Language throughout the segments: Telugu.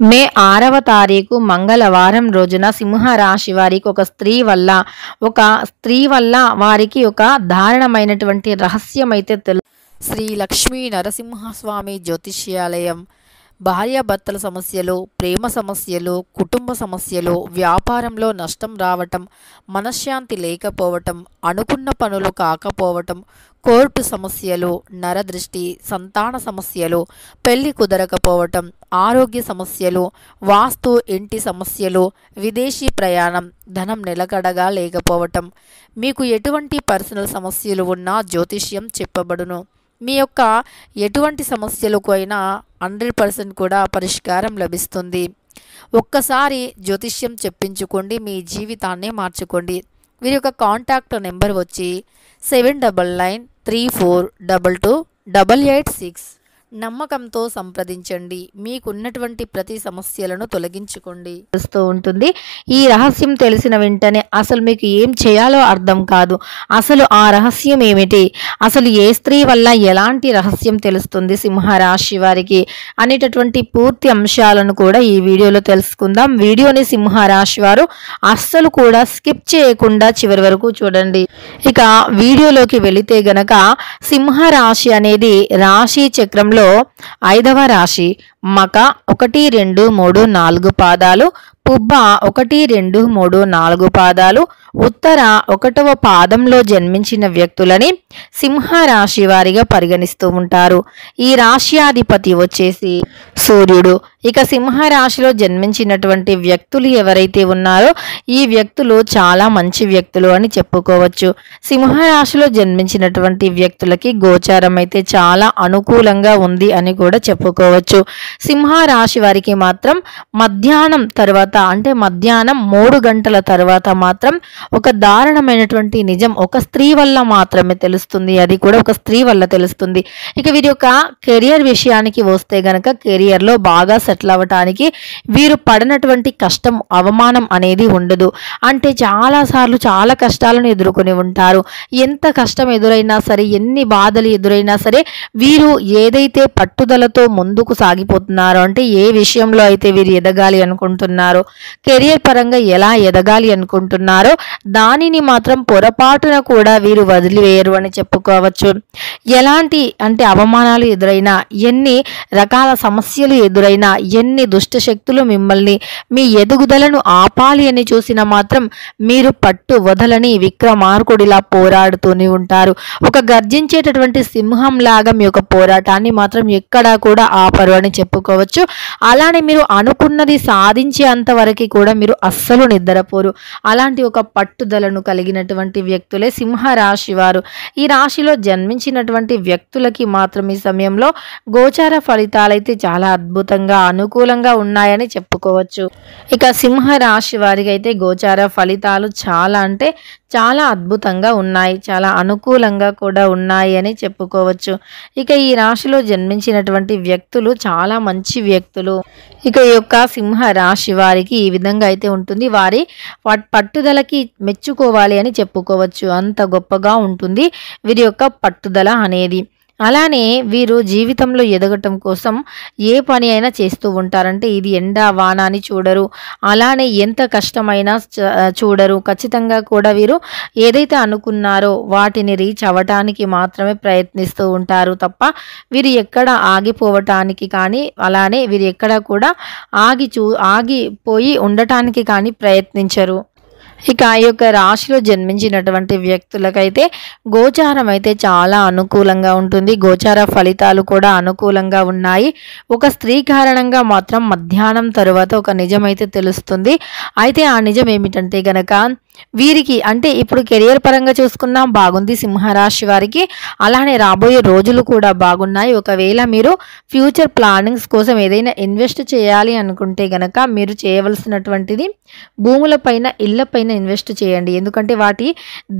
మే 6వ తారీఖు మంగళవారం రోజున సింహరాశి వారికి ఒక స్త్రీ వల్ల వారికి ఒక దారుణమైనటువంటి రహస్యం అయితే శ్రీ లక్ష్మీ నరసింహస్వామి జ్యోతిష్యాలయం భార్యాభర్తల సమస్యలు, ప్రేమ సమస్యలు, కుటుంబ సమస్యలు, వ్యాపారంలో నష్టం రావటం, మనశ్శాంతి లేకపోవటం, అనుకున్న పనులు కాకపోవటం, కోర్టు సమస్యలు, నరదృష్టి, సంతాన సమస్యలు, పెళ్లి కుదరకపోవటం, ఆరోగ్య సమస్యలు, వాస్తు ఇంటి సమస్యలు, విదేశీ ప్రయాణం, ధనం నిలకడగా లేకపోవటం, మీకు ఎటువంటి పర్సనల్ సమస్యలు ఉన్నా జ్యోతిష్యం చెప్పబడును. మీ యొక్క ఎటువంటి సమస్యలకు అయినా 100% కూడా పరిష్కారం లభిస్తుంది. ఒక్కసారి జ్యోతిష్యం చెప్పించుకోండి, మీ జీవితాన్ని మార్చుకోండి. వీరి యొక్క కాంటాక్ట్ నెంబర్ వచ్చి 7993422886. నమ్మకంతో సంప్రదించండి, మీకున్నటువంటి ప్రతి సమస్యలను తొలగించుకోండి. తెలుస్తూ ఉంటుంది. ఈ రహస్యం తెలిసిన వెంటనే అసలు మీకు ఏం చేయాలో అర్థం కాదు. అసలు ఆ రహస్యం ఏమిటి, అసలు ఏ స్త్రీ వల్ల ఎలాంటి రహస్యం తెలుస్తుంది సింహరాశి వారికి అనేటటువంటి పూర్తి అంశాలను కూడా ఈ వీడియోలో తెలుసుకుందాం. వీడియోని సింహరాశి వారు అస్సలు కూడా స్కిప్ చేయకుండా చివరి వరకు చూడండి. ఇక వీడియోలోకి వెళితే గనక సింహరాశి అనేది రాశి చక్రంలో 5వ రాశి. మక 1, 2, 3, 4 పాదాలు, పుబ్బ 1, 2, 3, 4 పాదాలు, ఉత్తర 1వ పాదంలో జన్మించిన వ్యక్తులని సింహరాశి వారిగా పరిగణిస్తూ ఉంటారు. ఈ రాశ్యాధిపతి వచ్చేసి సూర్యుడు. ఇక సింహరాశిలో జన్మించినటువంటి వ్యక్తులు ఎవరైతే ఉన్నారో ఈ వ్యక్తులు చాలా మంచి వ్యక్తులు అని చెప్పుకోవచ్చు. సింహరాశిలో జన్మించినటువంటి వ్యక్తులకి గోచారం అయితే చాలా అనుకూలంగా ఉంది అని కూడా చెప్పుకోవచ్చు. సింహరాశి వారికి మాత్రం మధ్యాహ్నం తర్వాత, అంటే మధ్యాహ్నం 3 గంటల తర్వాత మాత్రం ఒక దారుణమైనటువంటి నిజం ఒక స్త్రీ వల్ల మాత్రమే తెలుస్తుంది. అది కూడా ఒక స్త్రీ వల్ల తెలుస్తుంది. ఇక వీరి యొక్క కెరియర్ విషయానికి వస్తే గనక కెరియర్లో బాగా సెటిల్ అవ్వటానికి వీరు పడినటువంటి కష్టం, అవమానం అనేది ఉండదు. అంటే చాలాసార్లు చాలా కష్టాలను ఎదుర్కొని ఉంటారు. ఎంత కష్టం ఎదురైనా సరే, ఎన్ని బాధలు ఎదురైనా సరే వీరు ఏదైతే పట్టుదలతో ముందుకు సాగిపోతున్నారో, అంటే ఏ విషయంలో అయితే వీరు ఎదగాలి అనుకుంటున్నారో, కెరియర్ పరంగా ఎలా ఎదగాలి అనుకుంటున్నారో దానిని మాత్రం పొరపాటున కూడా వీరు వదిలివేయరు అని చెప్పుకోవచ్చు. ఎలాంటి అంటే అవమానాలు ఎదురైనా, ఎన్ని రకాల సమస్యలు ఎదురైనా, ఎన్ని దుష్ట శక్తులు మిమ్మల్ని మీ ఎదుగుదలను ఆపాలి అని చూసినా మాత్రం మీరు పట్టు వదలని విక్రమార్కుడిలా పోరాడుతూనే ఉంటారు. ఒక గర్జించేటటువంటి సింహంలాగా మీ యొక్క పోరాటాన్ని మాత్రం ఎక్కడా కూడా ఆపరు అని చెప్పుకోవచ్చు. అలానే మీరు అనుకున్నది సాధించేంత వరకు కూడా మీరు అస్సలు నిద్రపోరు. అలాంటి ఒక పట్టుదలను కలిగినటువంటి వ్యక్తులే సింహరాశి వారు. ఈ రాశిలో జన్మించినటువంటి వ్యక్తులకి మాత్రం ఈ సమయంలో గోచార ఫలితాలైతే చాలా అద్భుతంగా అనుకూలంగా ఉన్నాయని చెప్పుకోవచ్చు. ఇక సింహరాశి వారికి అయితే గోచార ఫలితాలు చాలా అంటే చాలా అద్భుతంగా ఉన్నాయి, చాలా అనుకూలంగా కూడా ఉన్నాయి అని చెప్పుకోవచ్చు. ఇక ఈ రాశిలో జన్మించినటువంటి వ్యక్తులు చాలా మంచి వ్యక్తులు. ఇక ఈ యొక్క సింహ రాశి వారికి ఈ విధంగా అయితే ఉంటుంది. వారి పట్టుదలకి మెచ్చుకోవాలి అని చెప్పుకోవచ్చు. అంత గొప్పగా ఉంటుంది వీరి యొక్క పట్టుదల అనేది. అలానే వీరు జీవితంలో ఎదగటం కోసం ఏ పని అయినా చేస్తూ ఉంటారంటే ఇది ఎండ వాన అని చూడరు. అలానే ఎంత కష్టమైనా చూడరు. ఖచ్చితంగా కూడా వీరు ఏదైతే అనుకున్నారో వాటిని రీచ్ అవ్వటానికి మాత్రమే ప్రయత్నిస్తూ ఉంటారు తప్ప వీరు ఎక్కడ ఆగిపోవటానికి కానీ, అలానే వీరు ఎక్కడ కూడా ఆగిపోయి ఉండటానికి కానీ ప్రయత్నించరు. ఇక ఈ యొక్క రాశిలో జన్మించినటువంటి వ్యక్తులకైతే గోచారం అయితే చాలా అనుకూలంగా ఉంటుంది. గోచార ఫలితాలు కూడా అనుకూలంగా ఉన్నాయి. ఒక స్త్రీ కారణంగా మాత్రం మధ్యాహ్నం తరువాత ఒక నిజం అయితే తెలుస్తుంది. అయితే ఆ నిజం ఏమిటంటే గనక వీరికి అంటే ఇప్పుడు కెరియర్ పరంగా చూసుకున్నా బాగుంది సింహరాశి వారికి. అలానే రాబోయే రోజులు కూడా బాగున్నాయి. ఒకవేళ మీరు ఫ్యూచర్ ప్లానింగ్స్ కోసం ఏదైనా ఇన్వెస్ట్ చేయాలి అనుకుంటే గనక మీరు చేయవలసినటువంటిది భూములపైన, ఇళ్లపైన ఇన్వెస్ట్ చేయండి. ఎందుకంటే వాటి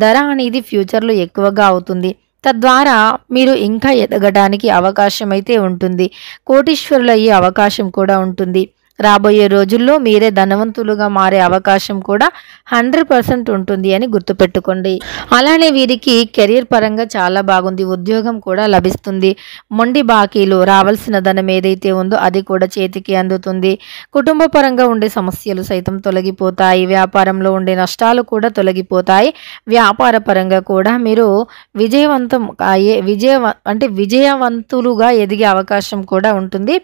ధర అనేది ఫ్యూచర్లో ఎక్కువగా అవుతుంది. తద్వారా మీరు ఇంకా ఎదగడానికి అవకాశం అయితే ఉంటుంది. కోటీశ్వరులు అయ్యే అవకాశం కూడా ఉంటుంది. రాబోయే రోజుల్లో మీరే ధనవంతులుగా మారే అవకాశం కూడా 100% ఉంటుంది అని గుర్తుపెట్టుకోండి. అలానే వీరికి కెరీర్ పరంగా చాలా బాగుంది. ఉద్యోగం కూడా లభిస్తుంది. మొండి బాకీలు రావాల్సిన ధనం ఏదైతే ఉందో అది కూడా చేతికి అందుతుంది. కుటుంబ పరంగా ఉండే సమస్యలు సైతం తొలగిపోతాయి. వ్యాపారంలో ఉండే నష్టాలు కూడా తొలగిపోతాయి. వ్యాపార పరంగా కూడా మీరు విజయవంతులుగా ఎదిగే అవకాశం కూడా ఉంటుంది.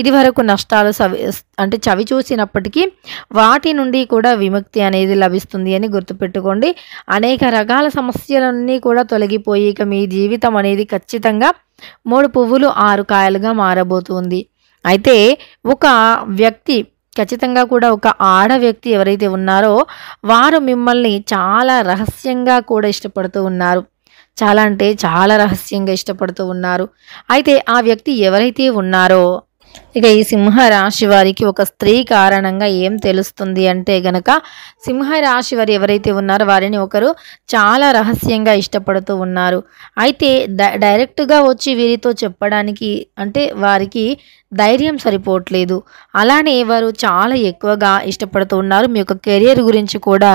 ఇది వరకు నష్టాలు చవి చూసినప్పటికీ వాటి నుండి కూడా విముక్తి అనేది లభిస్తుంది అని గుర్తుపెట్టుకోండి. అనేక రకాల సమస్యలన్నీ కూడా తొలగిపోయి ఇక మీ జీవితం అనేది ఖచ్చితంగా 3 పువ్వులు 6 కాయలుగా మారబోతుంది. అయితే ఒక వ్యక్తి ఖచ్చితంగా కూడా ఒక ఆడ వ్యక్తి ఎవరైతే ఉన్నారో వారు మిమ్మల్ని చాలా రహస్యంగా కూడా ఇష్టపడుతూ ఉన్నారు. చాలా అంటే చాలా రహస్యంగా ఇష్టపడుతూ ఉన్నారు. అయితే ఆ వ్యక్తి ఎవరైతే ఉన్నారో ఇక ఈ సింహరాశి వారికి ఒక స్త్రీ కారణంగా ఏం తెలుస్తుంది అంటే గనక సింహరాశి వారు ఎవరైతే ఉన్నారో వారిని ఒకరు చాలా రహస్యంగా ఇష్టపడుతూ ఉన్నారు. అయితే డైరెక్ట్గా వచ్చి వీరితో చెప్పడానికి అంటే వారికి ధైర్యం సరిపోవట్లేదు. అలానే వారు చాలా ఎక్కువగా ఇష్టపడుతూ ఉన్నారు. మీ యొక్క కెరియర్ గురించి కూడా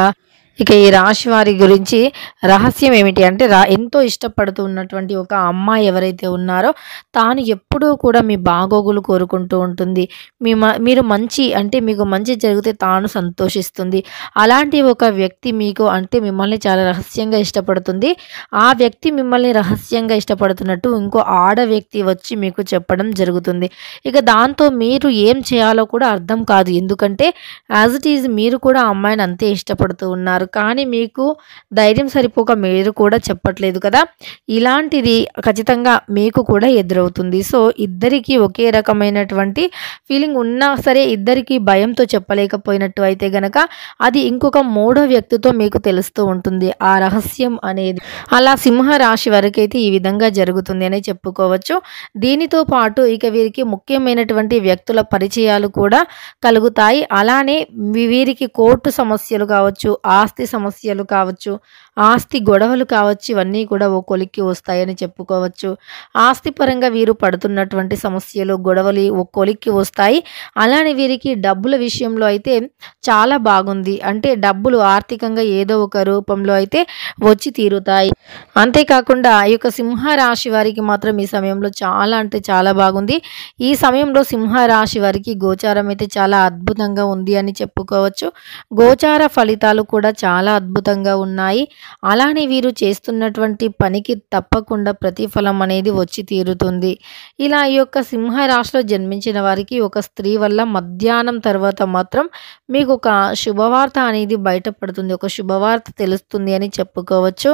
ఇక ఈ రాశి వారి గురించి రహస్యం ఏమిటి అంటే ఎంతో ఇష్టపడుతూ ఉన్నటువంటి ఒక అమ్మాయి ఎవరైతే ఉన్నారో తాను ఎప్పుడూ కూడా మీ బాగోగులు కోరుకుంటూ ఉంటుంది. మీరు మీకు మంచి జరిగితే తాను సంతోషిస్తుంది. అలాంటి ఒక వ్యక్తి మీకు అంటే మిమ్మల్ని చాలా రహస్యంగా ఇష్టపడుతుంది. ఆ వ్యక్తి మిమ్మల్ని రహస్యంగా ఇష్టపడుతున్నట్టు ఇంకో ఆడ వ్యక్తి వచ్చి మీకు చెప్పడం జరుగుతుంది. ఇక దాంతో మీరు ఏం చేయాలో కూడా అర్థం కాదు. ఎందుకంటే యాజ్ ఇట్ ఈజ్ మీరు కూడా ఆ అమ్మాయిని అంతే ఇష్టపడుతూ ఉన్నారు. కానీ మీకు ధైర్యం సరిపోక మీరు కూడా చెప్పట్లేదు కదా. ఇలాంటిది ఖచ్చితంగా మీకు కూడా ఎదురవుతుంది. సో ఇద్దరికీ ఒకే రకమైనటువంటి ఫీలింగ్ ఉన్నా సరే ఇద్దరికీ భయంతో చెప్పలేకపోయినట్టు అయితే గనక అది ఇంకొక 3వ వ్యక్తితో మీకు తెలుస్తూ ఉంటుంది ఆ రహస్యం అనేది. అలా సింహరాశి వరకైతే ఈ విధంగా జరుగుతుంది అని చెప్పుకోవచ్చు. దీనితో పాటు ఇక వీరికి ముఖ్యమైనటువంటి వ్యక్తుల పరిచయాలు కూడా కలుగుతాయి. అలానే వీరికి కోర్టు సమస్యలు కావచ్చు, ఆస్తి సమస్యలు కావచ్చు, ఆస్తి గొడవలు కావచ్చు, ఇవన్నీ కూడా ఓ కొలిక్కి వస్తాయని చెప్పుకోవచ్చు. ఆస్తి పరంగా వీరు పడుతున్నటువంటి సమస్యలు గొడవలు ఓ కొలిక్కి వస్తాయి. అలానే వీరికి డబ్బుల విషయంలో అయితే చాలా బాగుంది. అంటే డబ్బులు ఆర్థికంగా ఏదో ఒక రూపంలో అయితే వచ్చి తీరుతాయి. అంతేకాకుండా ఈ యొక్క సింహరాశి వారికి మాత్రం ఈ సమయంలో చాలా అంటే చాలా బాగుంది. ఈ సమయంలో సింహరాశి వారికి గోచారం అయితే చాలా అద్భుతంగా ఉంది అని చెప్పుకోవచ్చు. గోచార ఫలితాలు కూడా చాలా అద్భుతంగా ఉన్నాయి. అలానే వీరు చేస్తున్నటువంటి పనికి తప్పకుండా ప్రతిఫలం అనేది వచ్చి తీరుతుంది. ఇలా ఈ యొక్క సింహరాశిలో జన్మించిన వారికి ఒక స్త్రీ వల్ల మధ్యాహ్నం తర్వాత మాత్రం మీకు ఒక శుభవార్త అనేది బయటపడుతుంది. ఒక శుభవార్త తెలుస్తుంది అని చెప్పుకోవచ్చు.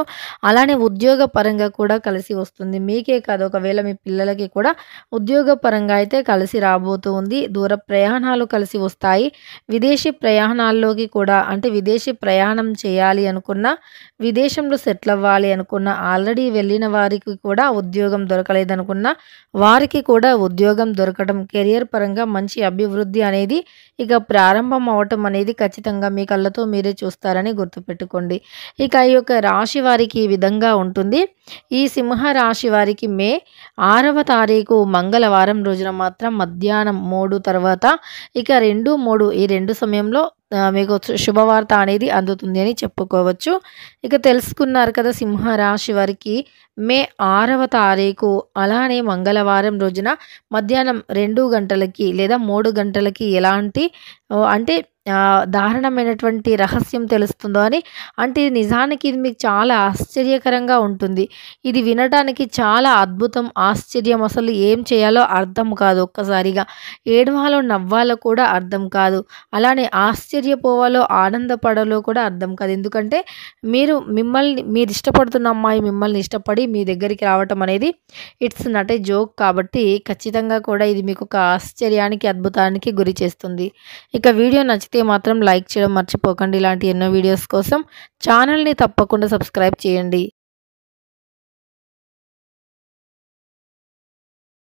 అలానే ఉద్యోగ పరంగా కూడా కలిసి వస్తుంది. మీకే కాదు ఒకవేళ మీ పిల్లలకి కూడా ఉద్యోగ పరంగా అయితే కలిసి రాబోతూ ఉంది. దూర ప్రయాణాలు కలిసి వస్తాయి. విదేశీ ప్రయాణాల్లోకి కూడా అంటే విదేశీ ప్రయాణం చేయాలి అనుకున్న, విదేశంలో సెటిల్ అవ్వాలి అనుకున్న, ఆల్రెడీ వెళ్ళిన వారికి కూడా ఉద్యోగం దొరకలేదనుకున్న వారికి కూడా ఉద్యోగం దొరకడం, కెరియర్ పరంగా మంచి అభివృద్ధి అనేది ఇక ప్రారంభం అవటం అనేది ఖచ్చితంగా మీ కళ్ళతో మీరే చూస్తారని గుర్తుపెట్టుకోండి. ఇక ఈ యొక్క రాశి వారికి ఈ విధంగా ఉంటుంది. ఈ సింహ రాశి వారికి మే 6వ తారీఖు మంగళవారం రోజున మాత్రం మధ్యాహ్నం 3 తర్వాత ఇక 2, 3 ఈ 2 సమయంలో మీకు శుభవార్త అనేది అందుతుంది అని చెప్పుకోవచ్చు. ఇక తెలుసుకున్నారు కదా సింహరాశి వారికి మే 6వ తారీఖు అలానే మంగళవారం రోజున మధ్యాహ్నం 2 గంటలకి లేదా 3 గంటలకి ఎలాంటి అంటే దారుణమైనటువంటి రహస్యం తెలుస్తుందో అని. అంటే నిజానికి ఇది మీకు చాలా ఆశ్చర్యకరంగా ఉంటుంది. ఇది వినడానికి చాలా అద్భుతం, ఆశ్చర్యం. అసలు ఏం చేయాలో అర్థం కాదు. ఒక్కసారిగా ఏడవాలో నవ్వాలో కూడా అర్థం కాదు. అలానే ఆశ్చర్యపోవాలో ఆనందపడాలో కూడా అర్థం కాదు. ఎందుకంటే మీరు ఇష్టపడుతున్న అమ్మాయి మిమ్మల్ని ఇష్టపడి మీ దగ్గరికి రావటం అనేది ఇట్స్ నాట్ ఏ జోక్. కాబట్టి ఖచ్చితంగా కూడా ఇది మీకు ఒక ఆశ్చర్యానికి, అద్భుతానికి గురి చేస్తుంది. ఇక వీడియో నచ్చితే మాత్రం లైక్ చేయడం మర్చిపోకండి. ఇలాంటి ఎన్నో వీడియోస్ కోసం ఛానల్ని తప్పకుండా సబ్స్క్రైబ్ చేయండి.